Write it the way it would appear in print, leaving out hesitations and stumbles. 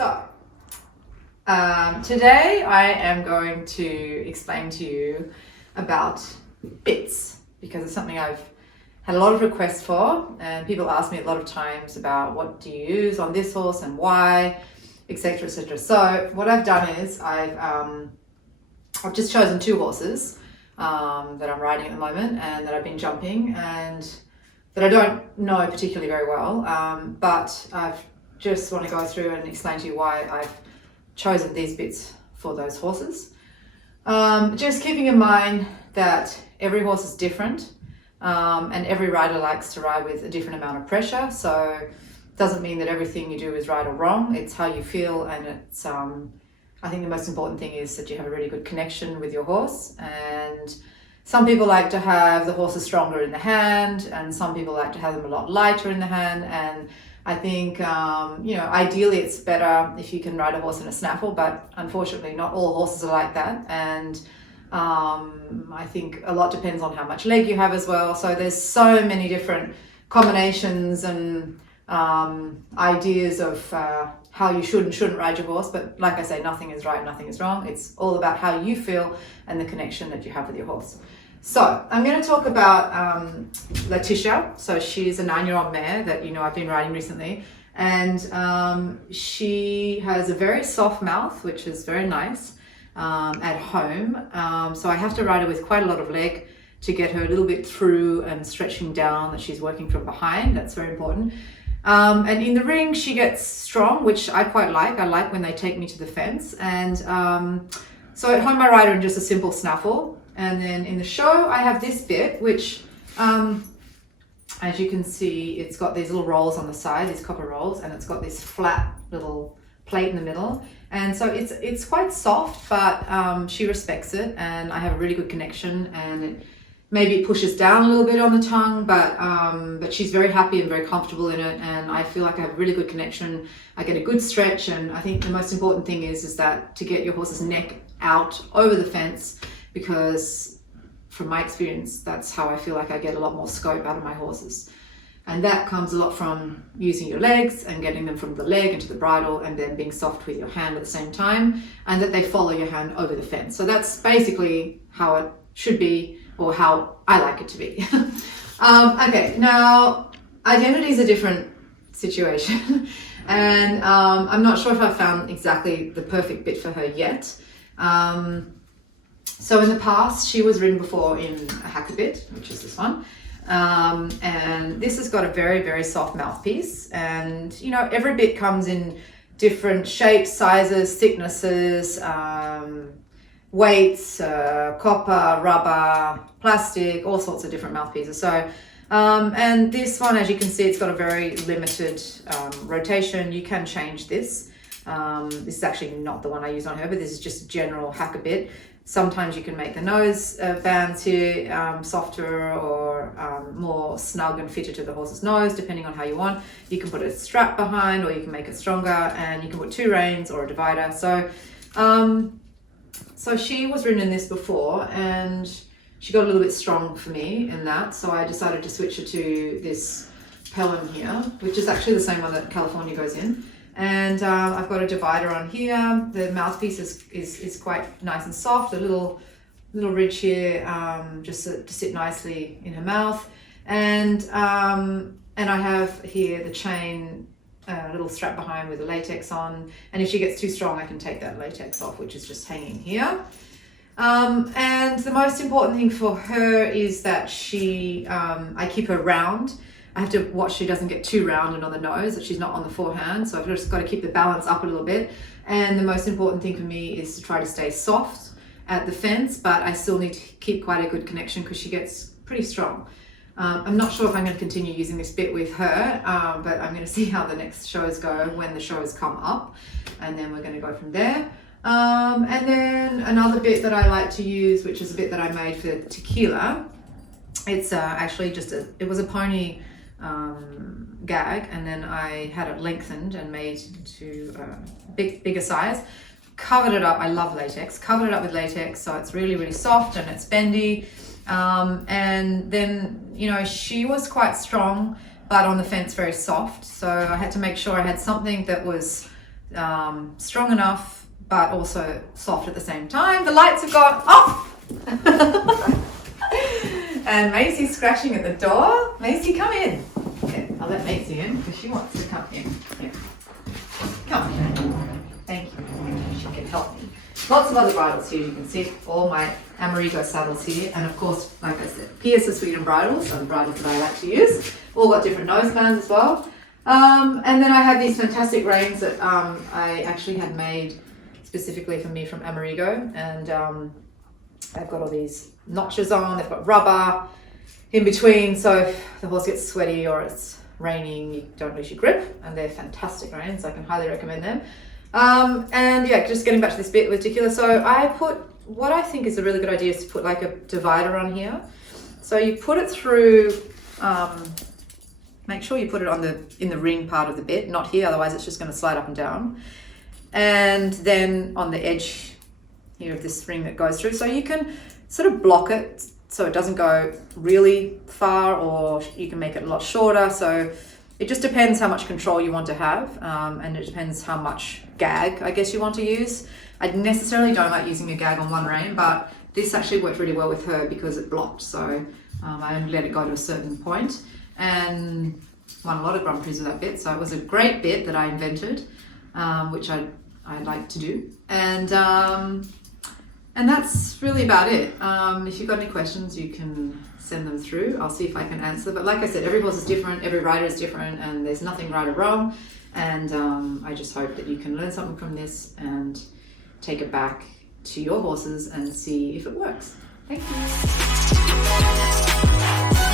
So, today I am going to explain to you about bits because it's something I've had a lot of requests for, and people ask me a lot of times about what do you use on this horse and why, etc., etc. So what I've done is I've just chosen two horses that I'm riding at the moment and that I've been jumping and that I don't know particularly very well, but I've just want to go through and explain to you why I've chosen these bits for those horses. Just keeping in mind that every horse is different, and every rider likes to ride with a different amount of pressure, so it doesn't mean that everything you do is right or wrong. It's how you feel, and it's I think the most important thing is that you have a really good connection with your horse. And some people like to have the horses stronger in the hand, and some people like to have them a lot lighter in the hand. And I think, ideally it's better if you can ride a horse in a snaffle, but unfortunately not all horses are like that. And I think a lot depends on how much leg you have as well. So there's so many different combinations and ideas of how you should and shouldn't ride your horse. But like I say, nothing is right, nothing is wrong. It's all about how you feel and the connection that you have with your horse. So I'm going to talk about Leticia. So she's a 9-year-old mare that I've been riding recently, and she has a very soft mouth, which is very nice at home. So I have to ride her with quite a lot of leg to get her a little bit through and stretching down, that she's working from behind. That's very important. And in the ring she gets strong, which I quite like. I like when they take me to the fence. And so at home I ride her in just a simple snaffle. And then in the show I have this bit, which as you can see, it's got these little rolls on the side, these copper rolls, and it's got this flat little plate in the middle. And so it's quite soft, but she respects it, and I have a really good connection. And maybe it pushes down a little bit on the tongue, but she's very happy and very comfortable in it, and I feel like I have a really good connection. I get a good stretch, and I think the most important thing is that to get your horse's neck out over the fence, because from my experience, that's how I feel like I get a lot more scope out of my horses. And that comes a lot from using your legs and getting them from the leg into the bridle, and then being soft with your hand at the same time, and that they follow your hand over the fence. So that's basically how it should be, or how I like it to be. Okay, now Identity is a different situation. And I'm not sure if I've found exactly the perfect bit for her yet. So in the past, she was ridden before in a hacker bit, which is this one. And this has got a very, very soft mouthpiece. And, every bit comes in different shapes, sizes, thicknesses, weights, copper, rubber, plastic, all sorts of different mouthpieces. So, and this one, as you can see, it's got a very limited rotation. You can change this. This is actually not the one I use on her, but this is just a general hacker bit. Sometimes you can make the nose bands here softer or more snug and fitted to the horse's nose, depending on how you want. You can put a strap behind, or you can make it stronger, and you can put 2 reins or a divider. So she was ridden in this before, and she got a little bit strong for me in that. So I decided to switch her to this Pelham here, which is actually the same one that California goes in. And I've got a divider on here. The mouthpiece is quite nice and soft. A little ridge here, just to sit nicely in her mouth. And I have here the chain, a little strap behind with a latex on. And if she gets too strong, I can take that latex off, which is just hanging here. And the most important thing for her is that I keep her round. I have to watch she doesn't get too rounded on the nose, that she's not on the forehand. So I've just got to keep the balance up a little bit. And the most important thing for me is to try to stay soft at the fence, but I still need to keep quite a good connection because she gets pretty strong. I'm not sure if I'm going to continue using this bit with her, but I'm going to see how the next shows go when the shows come up, and then we're going to go from there. And then another bit that I like to use, which is a bit that I made for Tequila. It's actually it was a pony gag, and then I had it lengthened and made to bigger size. Covered it up. I love latex. Covered it up with latex, so it's really, really soft and it's bendy. And then, she was quite strong, but on the fence very soft. So I had to make sure I had something that was strong enough, but also soft at the same time. The lights have gone off. And Macy's scratching at the door. Macy, come in. Okay, I'll let Macy in because she wants to come in. Here. Come in. Thank you. She can help me. Lots of other bridles here. You can see all my Amerigo saddles here. And of course, like I said, Pierce's Sweden bridles are the bridles that I like to use. All got different nosebands as well. And then I have these fantastic reins that I actually had made specifically for me from Amerigo. And they've got all these notches on, they've got rubber in between, so if the horse gets sweaty or it's raining, you don't lose your grip, and they're fantastic reins. I can highly recommend them. And yeah, just getting back to this bit with Leticia, so I put, what I think is a really good idea is to put like a divider on here. So you put it through, make sure you put it on in the ring part of the bit, not here, otherwise it's just going to slide up and down. And then on the edge here of this ring that goes through, so you can sort of block it so it doesn't go really far, or you can make it a lot shorter. So it just depends how much control you want to have, and it depends how much gag, I guess, you want to use. I necessarily don't like using a gag on one rein, but this actually worked really well with her because it blocked. So I only let it go to a certain point and won a lot of Grand Prix with that bit. So it was a great bit that I invented, which I like to do. And that's really about it. If you've got any questions, you can send them through. I'll see if I can answer. But like I said, every horse is different, every rider is different, and there's nothing right or wrong. And I just hope that you can learn something from this and take it back to your horses and see if it works. Thank you.